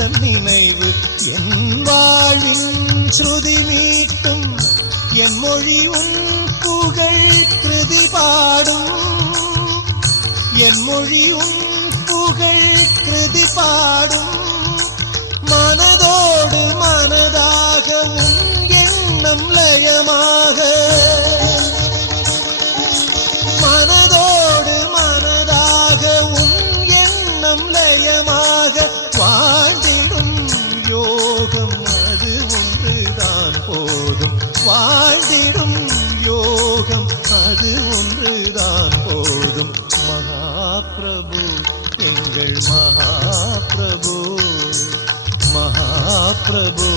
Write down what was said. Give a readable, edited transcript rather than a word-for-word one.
உந்தன் நினைவு என் வாழ்வின் ஸ்ருதி மீட்டும் என் மொழி உன் புகழ் கிருதி பாடும் என் மொழி உன் புகழ் கிருதி பாடும் மனதோடு மனதாக உன் எண்ணம் லயமாக மனதோடு மனதாக உன் எண்ணம் லயமாக வாழ்ந்திடும் யோகம் அது ஒன்றுதான் போதும் வாழ்ந்திடும் யோகம் அது ஒன்றுதான் போதும் மகாபிரபு எங்கள் மகாபிரபு மகாபிரபு